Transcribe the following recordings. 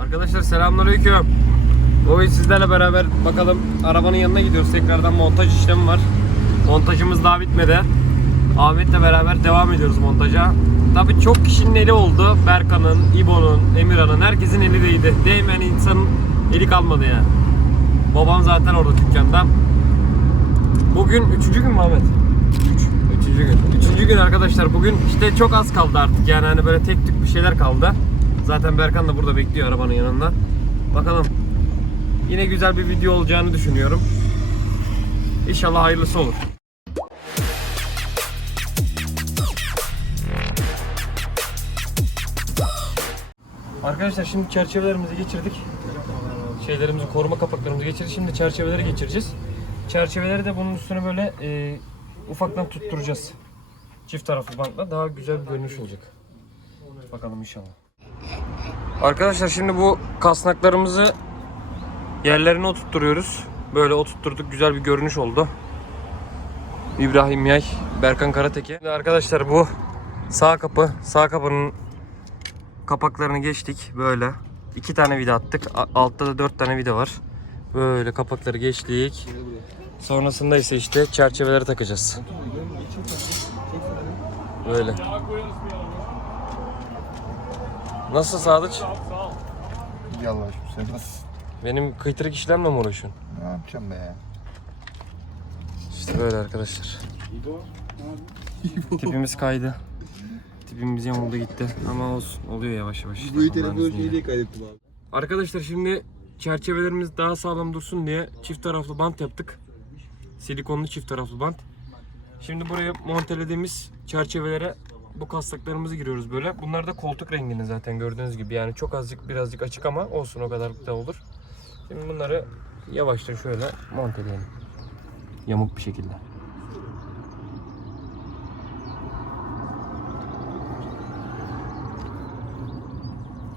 Arkadaşlar selamünaleyküm. Bugün sizlerle beraber bakalım arabanın yanına gidiyoruz. Tekrardan montaj işlemi var. Montajımız daha bitmedi. Ahmet'le beraber devam ediyoruz montaja. Tabii çok kişinin eli oldu. Berkan'ın, İbo'nun, Emirhan'ın herkesin eli değdi. Değmeyen insanın eli kalmadı yani. Babam zaten orada dükkanda. Bugün üçüncü gün mü Ahmet? Üç. Üçüncü gün. Üçüncü gün arkadaşlar. Bugün işte çok az kaldı artık. Yani hani böyle tek tük bir şeyler kaldı. Zaten Berkan da burada bekliyor arabanın yanında. Bakalım. Yine güzel bir video olacağını düşünüyorum. İnşallah hayırlısı olur. Arkadaşlar şimdi çerçevelerimizi geçirdik. Şeylerimizi, koruma kapaklarımızı geçirdik. Şimdi çerçeveleri geçireceğiz. Çerçeveleri de bunun üstüne böyle e, ufaktan tutturacağız. Çift taraflı bantla daha güzel bir görünüş olacak. Bakalım inşallah. Arkadaşlar şimdi bu kasnaklarımızı yerlerine oturtturuyoruz. Böyle oturtturduk güzel bir görünüş oldu. İbrahim Yay, Berkan Karateke. Şimdi arkadaşlar bu sağ kapı, sağ kapının kapaklarını geçtik böyle. iki tane vida attık. Altta da dört tane vida var. Böyle kapakları geçtik. Sonrasında ise işte çerçeveleri takacağız. Böyle. Nasıl Sadıç? Yallah sen nasıl? Benim kıytırık işlemle mi uğraşıyorsun? Ne yapacağım be ya? İşte böyle arkadaşlar. Tipimiz kaydı. Tipimiz yamuldu gitti. Ama olsun. Oluyor yavaş yavaş. işte. Bu iyi Allah'ın telefonu izniyle. şey diye kaydettim abi. Arkadaşlar şimdi çerçevelerimiz daha sağlam dursun diye çift taraflı bant yaptık. Silikonlu çift taraflı bant. Şimdi buraya montelediğimiz çerçevelere bu kastıklarımızı giriyoruz böyle. Bunlar da koltuk renginde zaten gördüğünüz gibi. Yani çok azıcık birazcık açık ama olsun o kadar da olur. Şimdi bunları yavaşça şöyle monteleyelim. Yamuk bir şekilde.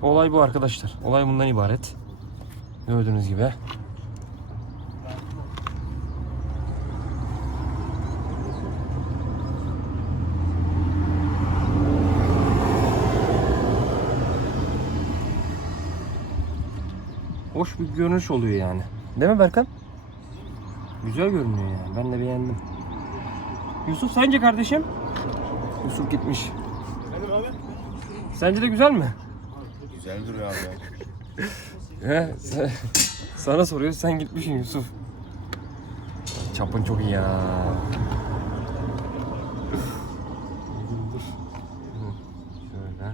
Olay bu arkadaşlar. Olay bundan ibaret. Gördüğünüz gibi. Hoş bir görünüş oluyor yani. Değil mi Berkan? Güzel görünüyor yani. Ben de beğendim. Yusuf sence kardeşim? Yusuf gitmiş. Sence de güzel mi? Güzel duruyor abi. He, sen- sana soruyor sen gitmişsin Yusuf. Çapın çok iyi ya. Dur. Hı, Şöyle.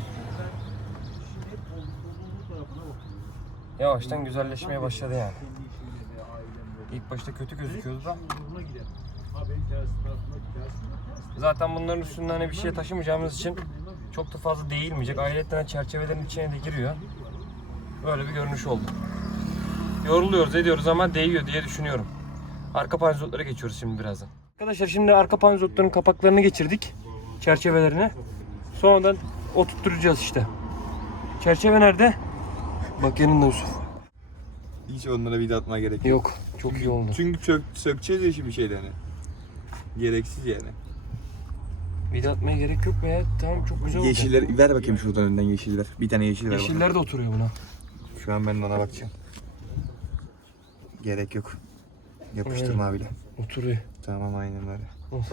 Yavaştan güzelleşmeye başladı yani. İlk başta kötü gözüküyordu da. Zaten bunların üstünden hani bir şey taşımayacağımız için çok da fazla değilmeyecek. Ayrıca çerçevelerin içine de giriyor. Böyle bir görünüş oldu. Yoruluyoruz ediyoruz ama değiyor diye düşünüyorum. Arka panzotlara geçiyoruz şimdi birazdan. Arkadaşlar şimdi arka panzotların kapaklarını geçirdik. Çerçevelerini. Sonradan oturtturacağız işte. Çerçeve nerede? Bak yanında Yusuf. Hiç onlara vida atmaya gerek yok. Yok. Çok iyi oldu. Çünkü sök, sökeceğiz ya şimdi şeylerini. Gereksiz yani. Vida atmaya gerek yok mu ya? Tamam çok güzel oldu. Yeşiller, ver bakayım şuradan önden yeşiller. Bir tane yeşil ver bakalım. Yeşiller de oturuyor buna. Şu an ben de ona bakacağım. Gerek yok. Yapıştırma abiyle. Oturuyor. Tamam aynen öyle. Of.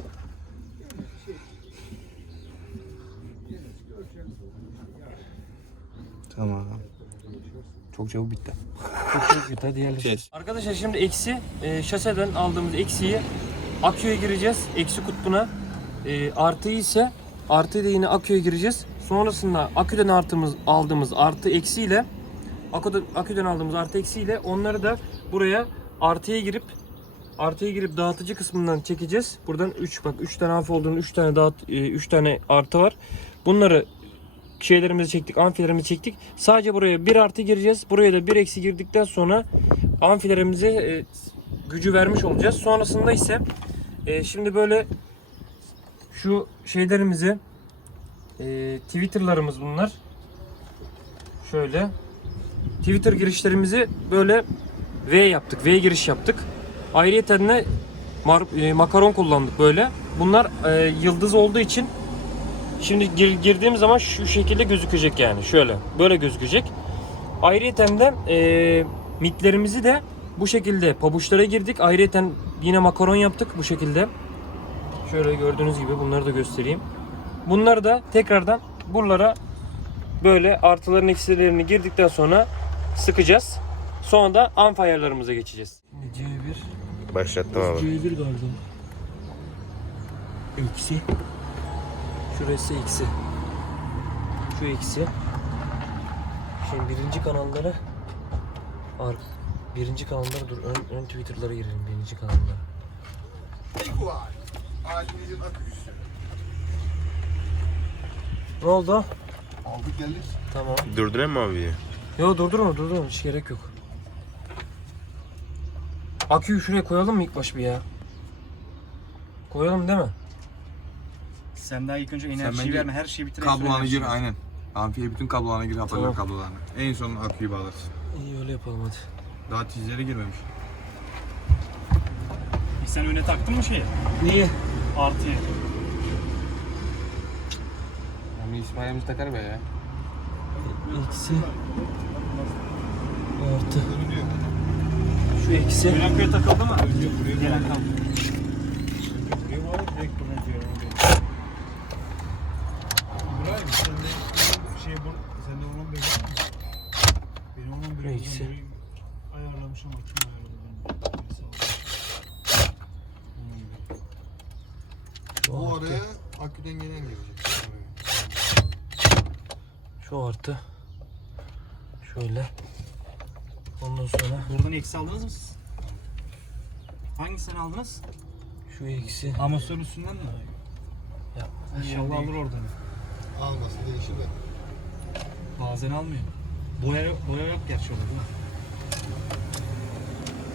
Tamam. Çok çabuk bitti. Çok çok kötü. Hadi yerleştir. Kes. Arkadaşlar şimdi eksi e, şaseden aldığımız eksiği aküye gireceğiz. Eksi kutbuna. E, artıyı ise artıyı da yine aküye gireceğiz. Sonrasında aküden artımız aldığımız artı eksiyle aküden, aküden aldığımız artı eksiyle onları da buraya artıya girip Artıya girip dağıtıcı kısmından çekeceğiz. Buradan 3 bak 3 tane amfi olduğunu 3 tane dağıt 3 tane artı var. Bunları şeylerimizi çektik, amfilerimizi çektik. Sadece buraya bir artı gireceğiz. Buraya da bir eksi girdikten sonra amfilerimize e, gücü vermiş olacağız. Sonrasında ise e, şimdi böyle şu şeylerimizi e, Twitter'larımız bunlar. Şöyle Twitter girişlerimizi böyle V yaptık. V giriş yaptık. Ayrıyeten de e, makaron kullandık böyle. Bunlar e, yıldız olduğu için şimdi gir- girdiğim zaman şu şekilde gözükecek yani. Şöyle. Böyle gözükecek. Ayrıyeten de e, mitlerimizi de bu şekilde pabuçlara girdik. Ayrıyeten yine makaron yaptık bu şekilde. Şöyle gördüğünüz gibi bunları da göstereyim. Bunları da tekrardan buralara böyle artıların eksilerini girdikten sonra sıkacağız. Sonra da amp ayarlarımıza geçeceğiz. C1 Başlattım abi. C1 galiba. Eksi. Şurası eksi. Şu eksi. Şimdi birinci kanallara ar birinci kanallara dur ön, ön Twitter'lara girelim birinci kanallara. Ne oldu? Aldık geldik. Tamam. Durdurayım mı abi? Yo durdurma durdurma hiç gerek yok. Aküyü şuraya koyalım mı ilk baş bir ya? Koyalım değil mi? Sen daha ilk önce enerjiyi bence verme, her şeyi bitir. Kablolarına gir aynen. Amfiye bütün kablolarına gir, hoparlör Tamam. kablolarına. En son aküyü bağlarsın. İyi öyle yapalım hadi. Daha tizlere girmemiş. Sen öne taktın mı şeyi? Niye? Artıya. Yani İsmail'imiz takar be ya. Eksi. Artı. Şu eksi. Ön aküye takıldı mı? Gelen kablo. İbrahim sen de şey bu sen de onun beri Eksi. ayarlamışım ama kim ayarladı artı. araya aküden gelen girecek. Şu artı. Şöyle. Ondan sonra Buradan eksi aldınız mı siz? Hangisini aldınız? şu eksi. Amasörün üstünden mi? Ya, İnşallah alır oradan. Alması değişir de. Bazen almıyor. Boya yok, boya yok gerçi orada değil mi?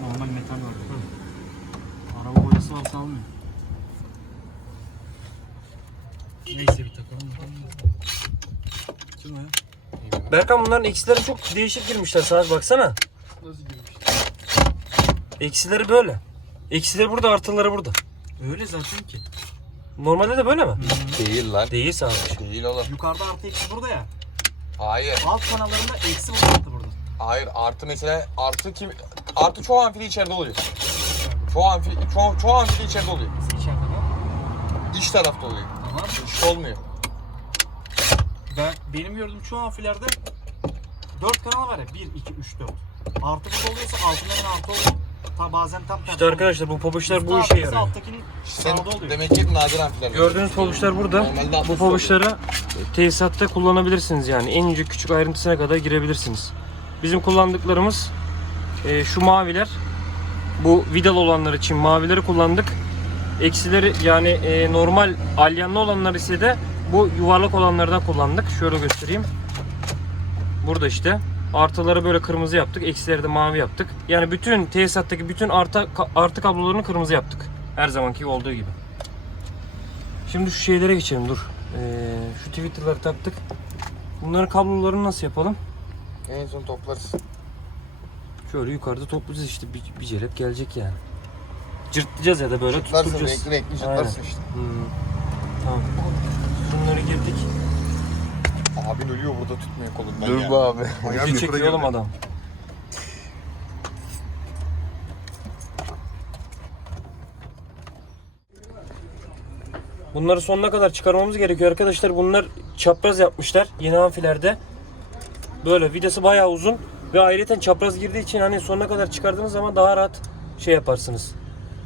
Normal metal var burada. Araba boyası varsa almıyor. Neyse bir takalım. Kim o ya? Berkan bunların eksileri çok değişik girmişler sana baksana. Nasıl girmiş? Eksileri böyle. Eksileri burada artıları burada. Öyle zaten ki. Normalde de böyle mi? Değil lan. Değil sadece. Değil oğlum. Yukarıda artı eksi burada ya. Hayır. Alt kanallarında eksi burada artı burada. Hayır artı mesela artı kim artı çoğu amfili içeride oluyor. Çoğu amfi çoğu, çoğu amfili içeride oluyor. Nasıl içeride lan? İç tarafta oluyor. Tamam. Dışta olmuyor. Ben, benim gördüğüm çoğu amfilerde 4 kanal var ya. 1, 2, 3, 4. Artı burada oluyorsa altında hemen artı oluyor. Ta, bazen tam tersi İşte arkadaşlar bu pabuçlar bu işe yarıyor. Alttakinin Sen sağda oluyor. demek ki nadir amfiler. Gördüğünüz pabuçlar burada. Normalde Bu altı pabuçları tesisatta kullanabilirsiniz yani. En ince küçük ayrıntısına kadar girebilirsiniz. Bizim kullandıklarımız e, şu maviler. Bu vidal olanlar için mavileri kullandık. Eksileri yani e, normal alyanlı olanlar ise de bu yuvarlak olanlardan kullandık. Şöyle göstereyim. Burada işte. Artıları böyle kırmızı yaptık. Eksileri de mavi yaptık. Yani bütün tesisattaki bütün artı, artı kablolarını kırmızı yaptık. Her zamanki olduğu gibi. Şimdi şu şeylere geçelim dur. Ee, şu Twitter'ları taktık. Bunların kablolarını nasıl yapalım? En son toplarız. Şöyle yukarıda toplayacağız işte bir, bir celep gelecek yani. Cırtlayacağız ya da böyle Tutlarsın tutturacağız. renkli renkli Aynen. tutlarsın işte. Hmm. Tamam. Bunları girdik. Abin ölüyor burada tutmuyor kolundan Dur ya. be abi. Video çekiyor oğlum adam. Bunları sonuna kadar çıkarmamız gerekiyor arkadaşlar. Bunlar çapraz yapmışlar yeni amfilerde. Böyle vidası bayağı uzun ve ayrıca çapraz girdiği için hani sonuna kadar çıkardığınız zaman daha rahat şey yaparsınız.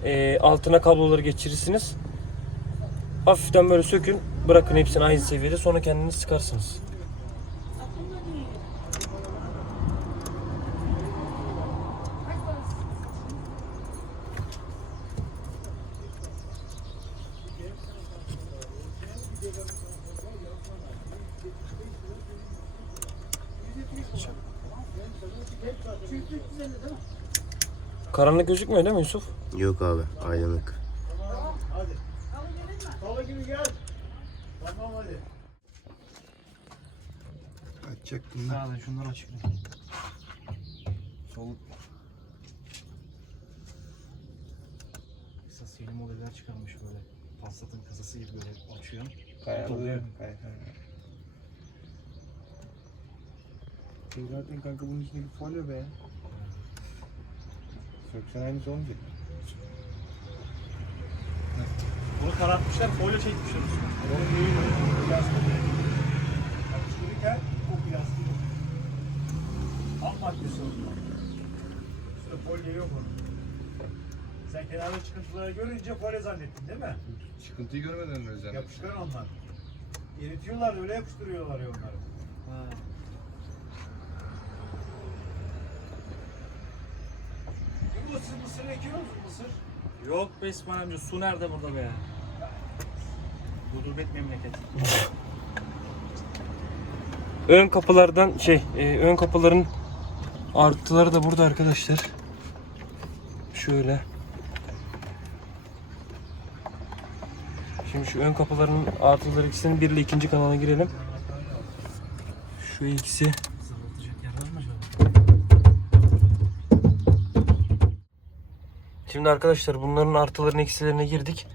Ee, altına kabloları geçirirsiniz. Hafiften böyle sökün, bırakın hepsini aynı seviyede sonra kendiniz sıkarsınız. Karanlık gözükmüyor değil mi Yusuf? Yok abi aydınlık. Tamam hadi. Açacaktım Sağda şunları açık. Sol. Esas yeni modeller çıkarmış böyle. Passat'ın kasası gibi böyle açıyor. Kayarlıyor. Zaten kanka bunun içindeki folyo be. Söksen aynısı olmayacak. Bunu karartmışlar, folyo çekmişler üstüne. Yapıştırırken o plastik. Ham maddesi o. Üstüne folyo yok onun. Sen kenarda çıkıntıları görünce folyo zannettin değil mi? Çıkıntıyı görmeden mi özel? Yapışkan onlar. Eritiyorlar öyle yapıştırıyorlar ya onları. Ha. Siz mısır ekiyor musunuz mısır? Yok be İsmail amca, su nerede burada be? Gurbet memleket. Ön kapılardan şey, e, ön kapıların artıları da burada arkadaşlar. Şöyle. Şimdi şu ön kapıların artıları ikisinin bir ile ikinci kanala girelim. Şu ikisi. Şimdi arkadaşlar bunların artılarının eksilerine girdik.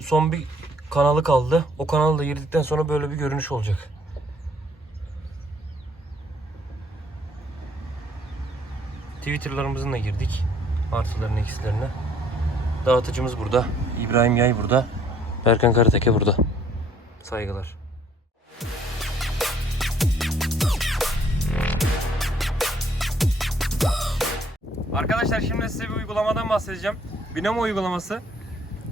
Son bir kanalı kaldı. O kanalı da girdikten sonra böyle bir görünüş olacak. Twitter'larımızın da girdik. Artılarının eksilerine. Dağıtıcımız burada. İbrahim Yay burada. Berkan Karateke burada. Saygılar. Arkadaşlar şimdi size bir uygulamadan bahsedeceğim. Binomo uygulaması.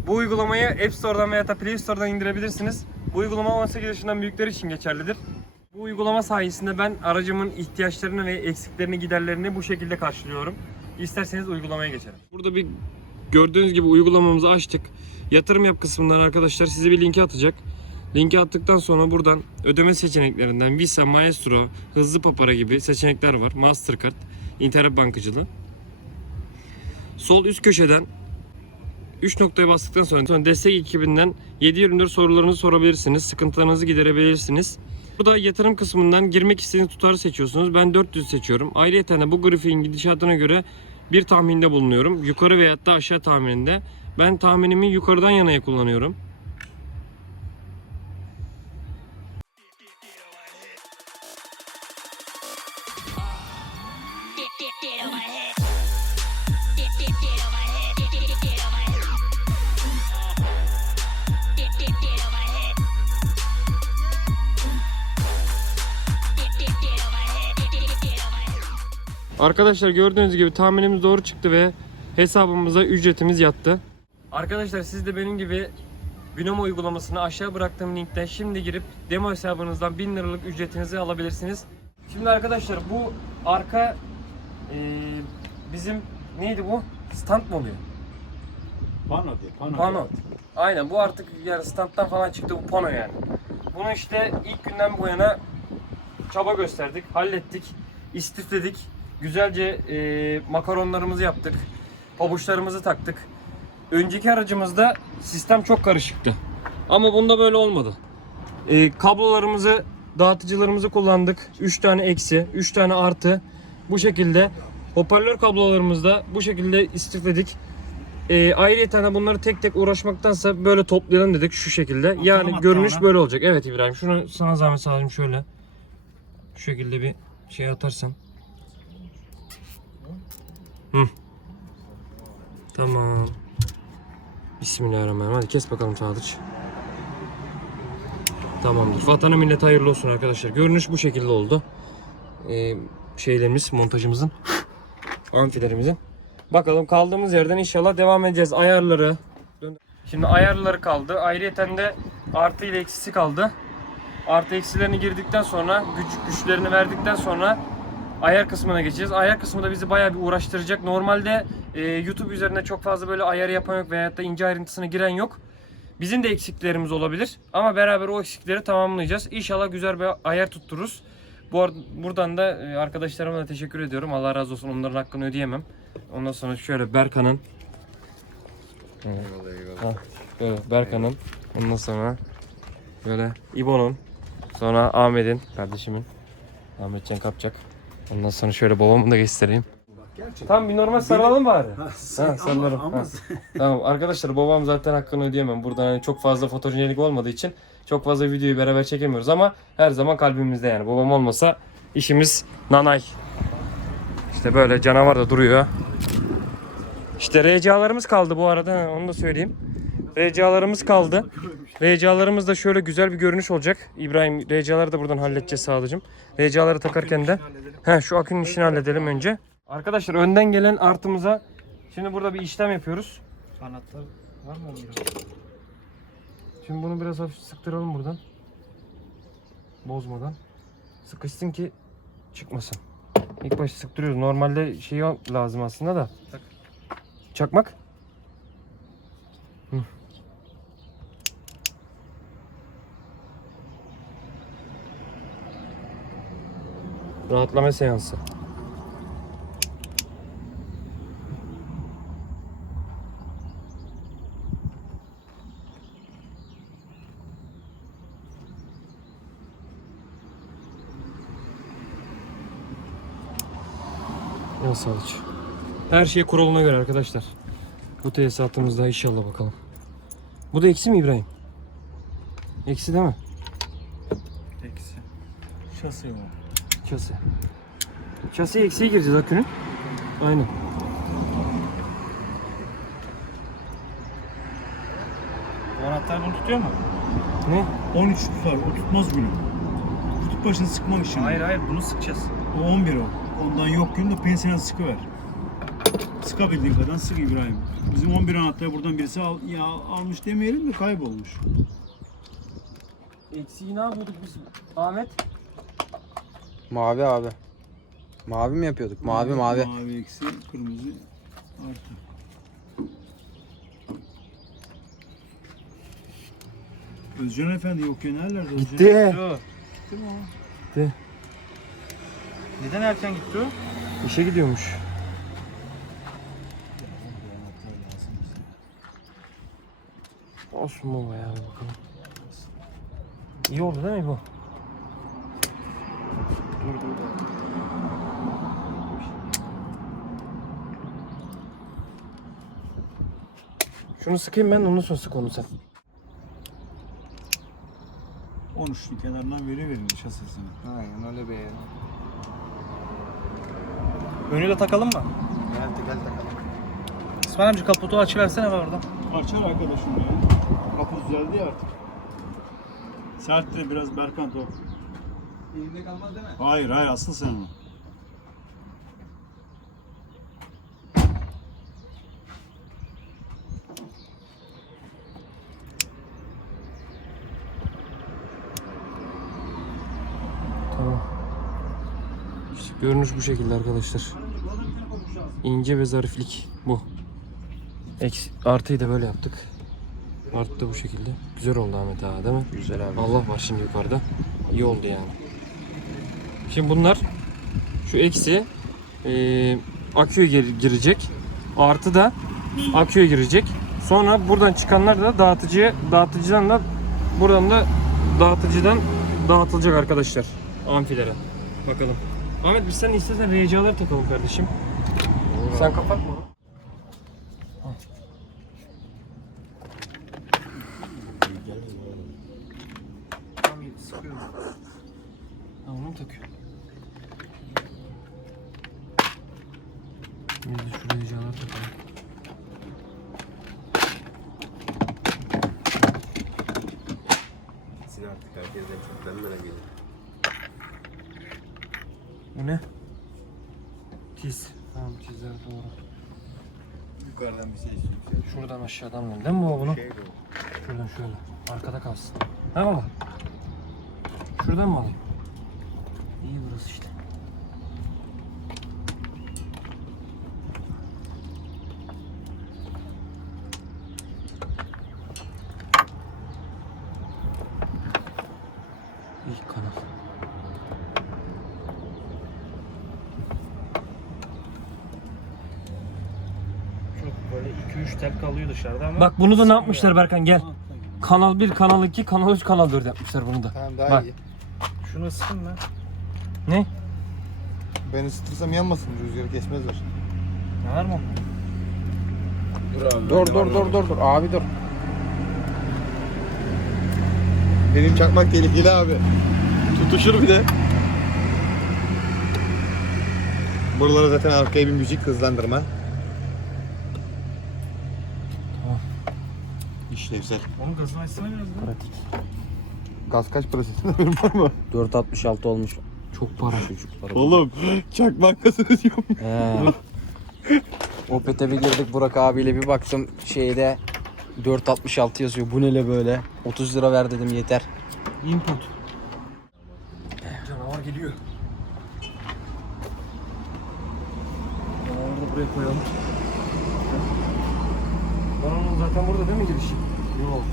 Bu uygulamayı App Store'dan veya da Play Store'dan indirebilirsiniz. Bu uygulama 18 yaşından büyükler için geçerlidir. Bu uygulama sayesinde ben aracımın ihtiyaçlarını ve eksiklerini, giderlerini bu şekilde karşılıyorum. İsterseniz uygulamaya geçelim. Burada bir gördüğünüz gibi uygulamamızı açtık. Yatırım yap kısmından arkadaşlar size bir linki atacak. Linki attıktan sonra buradan ödeme seçeneklerinden Visa, Maestro, Hızlı Papara gibi seçenekler var. Mastercard, internet bankacılığı. Sol üst köşeden 3 noktaya bastıktan sonra, sonra destek ekibinden 724 sorularınızı sorabilirsiniz. Sıkıntılarınızı giderebilirsiniz. Burada yatırım kısmından girmek istediğiniz tutarı seçiyorsunuz. Ben 400 seçiyorum. Ayrıca de bu grafiğin gidişatına göre bir tahminde bulunuyorum. Yukarı veyahut da aşağı tahmininde. Ben tahminimi yukarıdan yanaya kullanıyorum. Arkadaşlar gördüğünüz gibi tahminimiz doğru çıktı ve hesabımıza ücretimiz yattı. Arkadaşlar siz de benim gibi Binomo uygulamasını aşağı bıraktığım linkten şimdi girip demo hesabınızdan 1000 liralık ücretinizi alabilirsiniz. Şimdi arkadaşlar bu arka eee, bizim neydi bu? Stand mı oluyor? Pano diye. Pano. Pano. Aynen bu artık yani standtan falan çıktı bu pano yani. Bunu işte ilk günden bu yana çaba gösterdik, hallettik, istifledik. Güzelce e, makaronlarımızı yaptık. Pabuçlarımızı taktık. Önceki aracımızda sistem çok karışıktı. Ama bunda böyle olmadı. E, kablolarımızı, dağıtıcılarımızı kullandık. 3 tane eksi, 3 tane artı. Bu şekilde hoparlör kablolarımızı da bu şekilde istifledik. E, ayrıca bunları tek tek uğraşmaktansa böyle toplayalım dedik şu şekilde. yani hatta görünüş böyle olacak. Evet İbrahim şunu sana zahmet sağlayayım şöyle. Şu şekilde bir şey atarsan. Hı. Tamam. Bismillahirrahmanirrahim. Hadi kes bakalım Sadıç. Tamamdır. Vatana millet hayırlı olsun arkadaşlar. Görünüş bu şekilde oldu. Ee, şeylerimiz, montajımızın, amfilerimizin. Bakalım kaldığımız yerden inşallah devam edeceğiz. Ayarları. Şimdi ayarları kaldı. Ayrıyeten de artı ile eksisi kaldı. Artı eksilerini girdikten sonra güç güçlerini verdikten sonra ayar kısmına geçeceğiz. Ayar kısmı da bizi bayağı bir uğraştıracak. Normalde e, YouTube üzerinde çok fazla böyle ayar yapan yok veyahut da ince ayrıntısına giren yok. Bizim de eksiklerimiz olabilir ama beraber o eksikleri tamamlayacağız. İnşallah güzel bir ayar tuttururuz. Bu ar- buradan da e, arkadaşlarıma da teşekkür ediyorum. Allah razı olsun. Onların hakkını ödeyemem. Ondan sonra şöyle Berkan'ın. Eyvallah eyvallah. Ha, Böyle Berkan'ın. Ondan sonra böyle İbo'nun. Sonra Ahmet'in kardeşimin. Ahmetcan kapacak. Ondan sonra şöyle babamı da göstereyim. Tamam bir normal sarılalım bari. Ha, sarılalım. Ha. Tamam arkadaşlar babam zaten hakkını ödeyemem. Buradan hani çok fazla fotojenik olmadığı için çok fazla videoyu beraber çekemiyoruz ama her zaman kalbimizde yani. Babam olmasa işimiz nanay. İşte böyle canavar da duruyor. İşte RCA'larımız kaldı bu arada onu da söyleyeyim. RCA'larımız kaldı. RCA'larımız da şöyle güzel bir görünüş olacak. İbrahim RCA'ları da buradan halledeceğiz sağlıcım. RCA'ları takarken de he, şu akünün işini halledelim önce. Arkadaşlar önden gelen artımıza şimdi burada bir işlem yapıyoruz. Anahtar var mı onda? Şimdi bunu biraz hafif sıktıralım buradan. Bozmadan. Sıkışsın ki çıkmasın. İlk başta sıktırıyoruz. Normalde şey lazım aslında da. Çakmak. Rahatlama seansı. Sağlıç. Her şey kuralına göre arkadaşlar. Bu tesisatımızda inşallah bakalım. Bu da eksi mi İbrahim? Eksi değil mi? Eksi. Şasi var. Şasi. Şasi eksiye gireceğiz akünün. Aynen. Bu anahtar bunu tutuyor mu? Ne? 13 tutar. O tutmaz bunu. Kutup başını sıkmak için. Hayır hayır bunu sıkacağız. O 11 o. Ondan yok gün de pensiyel sıkıver. Sıkabildiğin kadar sık İbrahim. Bizim 11 anahtarı buradan birisi al, ya, almış demeyelim de kaybolmuş. Eksiği ne yapıyorduk biz Ahmet? Mavi abi. Mavi mi yapıyorduk? Mavi mavi. Mavi eksi, kırmızı artı. Özcan Efendi yok ya nerelerde Özcan? Gitti. Gitti mi o? Neden erken gitti o? İşe gidiyormuş. Olsun baba ya bakalım. İyi oldu değil mi bu? Dur dur. Şunu sıkayım ben ondan sonra sık onu sen. 13'lü kenarından veri verildi şasisine. Aynen öyle be. Önü de takalım mı? Gel gel takalım. İsmail amca kaputu açıversene var orada. Açar arkadaşım ya. Kapı düzeldi ya artık. Sert de biraz Berkant o. Elimde kalmaz değil mi? Hayır hayır asıl sen o. Tamam. İşte görünüş bu şekilde arkadaşlar. İnce ve zariflik bu. Eksi, artıyı da böyle yaptık. Artı da bu şekilde. Güzel oldu Ahmet ağa değil mi? Güzel abi. Allah var şimdi yukarıda. İyi oldu yani. Şimdi bunlar şu eksi eee aküye gir- girecek. Artı da aküye girecek. Sonra buradan çıkanlar da dağıtıcıya dağıtıcıdan da buradan da dağıtıcıdan dağıtılacak arkadaşlar amfilere. Bakalım. Ahmet biz sen istersen RCA'ları takalım kardeşim. Sen kapatma. Tamam sıkıyorum. Ha, onu mu takıyor? Biz de şu RCA'ları takalım. Gitsin artık herkesten çok denmeden gelir. Bu ne? Tiz. Tamam tizler doğru. Yukarıdan bir ses yükseliyor. Şuradan aşağıdan mı? Değil mi baba bunu? Şey bu. Şuradan şöyle. Arkada kalsın. Ha baba? Şuradan mı alayım? İyi burası işte. İlk kanal. Böyle 2-3 tel kalıyor dışarıda ama. Bak bunu da ne yapmışlar Berkan gel. Kanal 1, Kanal 2, Kanal 3, Kanal 4 yapmışlar bunu da. Tamam daha Bak. iyi. Şunu ısıtın lan. Ne? Ben ısıtırsam yanmasın rüzgarı kesmezler. Ne var mı onda? Dur dur dur dur dur abi dur. Benim çakmak tehlikeli abi. Tutuşur bir de. Buralara zaten arkaya bir müzik hızlandırma. İşlevsel. Onun gazını açsana biraz da. Gaz kaç parası haberin var mı? 4.66 olmuş. Çok para. Çocuklar. Oğlum çakmak nasıl ödüyor? He. Opet'e bir girdik Burak abiyle bir baktım şeyde 4.66 yazıyor. Bu nele böyle? 30 lira ver dedim yeter. Input. Canavar geliyor. Canavarı da buraya koyalım. Onun zaten burada değil mi girişi? Yok.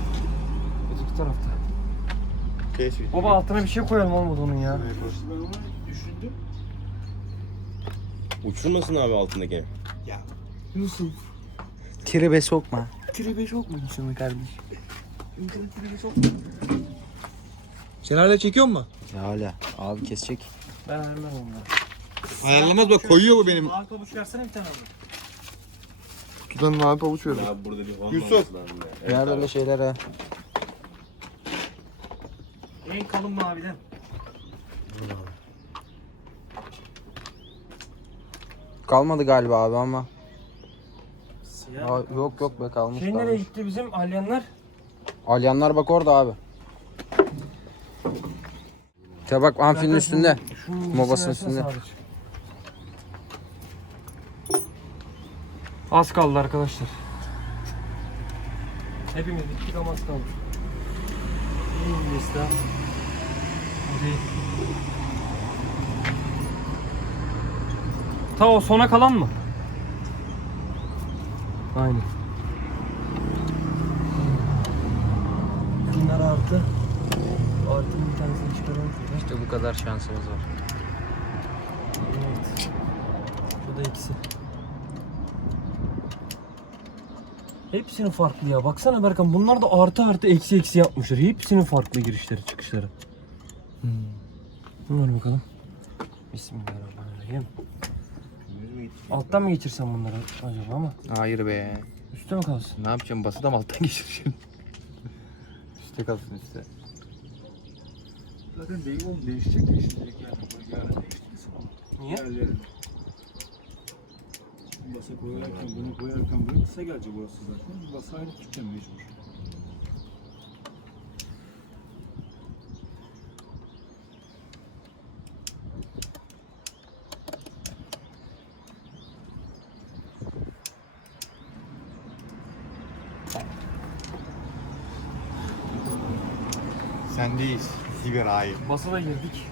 Öteki tarafta. Keşke. Baba altına bir şey koyalım olmadı onun ya. Ben onu düşündüm. Uçurmasın abi altındaki. Yusuf. Tribe sokma. Tribe sokma insanı kardeş. Sen hala çekiyor mu? Ya hala abi kesecek. Ben vermem onları. Ayarlamaz bak koyuyor bu benim. Ağır pabuç versene bir tane abi. Tutanın abi pabuç veriyor. Abi burada bir van Yusuf. lazım ya. Nerede öyle şeyler ha? En kalın maviden. Kalmadı galiba abi ama. Siyah. Aa, yok yok be kalmış. Şey nereye kalmış. gitti bizim alyanlar? Alyanlar bak orada abi. Te bak amfinin üstünde. Şunun Mobasının versene üstünde. sadece. Az kaldı arkadaşlar. Hepimiz bittik ama az kaldı. İyi liste. Hadi. Ta o sona kalan mı? Aynen. Bunlar artı. Artı bir tanesini çıkaralım. İşte bu kadar şansımız var. Evet. Bu da ikisi. Hepsinin farklı ya. Baksana Berkan bunlar da artı artı eksi eksi yapmışlar. Hepsinin farklı girişleri çıkışları. Hmm. Bunlar bakalım. Bismillahirrahmanirrahim. Alttan mı geçirsem bunları acaba ama? Hayır be. Üstte mi kalsın? Ne yapacağım? Bası da mı alttan geçir şimdi? Üste kalsın üstte. Zaten değil oğlum değişecek yani. Yarın değiştirsin ama. Niye? Yerlerini. Basa koyarken bunu koyarken bunu kısa gelecek burası zaten. Basa ayrı tutacağım mecbur. Sendeyiz. Siber hayır. Basa da girdik.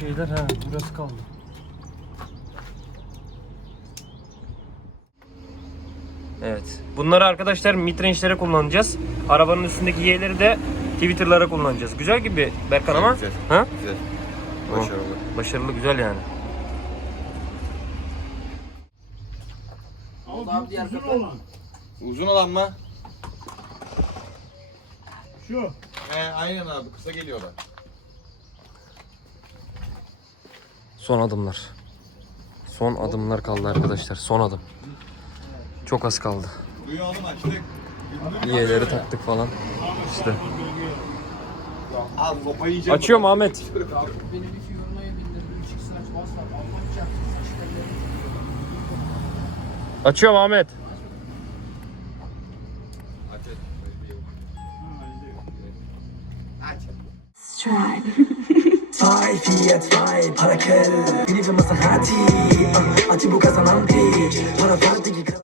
Şeyler ha burası kaldı. Evet. Bunları arkadaşlar midrange'lere kullanacağız. Arabanın üstündeki Y'leri de Twitter'lara kullanacağız. Güzel gibi Berkan ama. Güzel. Ha? Güzel. Başarılı. Başarılı güzel yani. Ama bu uzun olan. Uzun olan mı? Şu. He aynen abi kısa geliyorlar. Son adımlar. Son adımlar kaldı arkadaşlar. Son adım. Çok az kaldı. Y'leri taktık falan. İşte. Açıyorum Ahmet. Açıyorum Ahmet. Vay fiyat vay para kıl Beni ve Maserati Ah, bu kazanan piç. Para vardı ki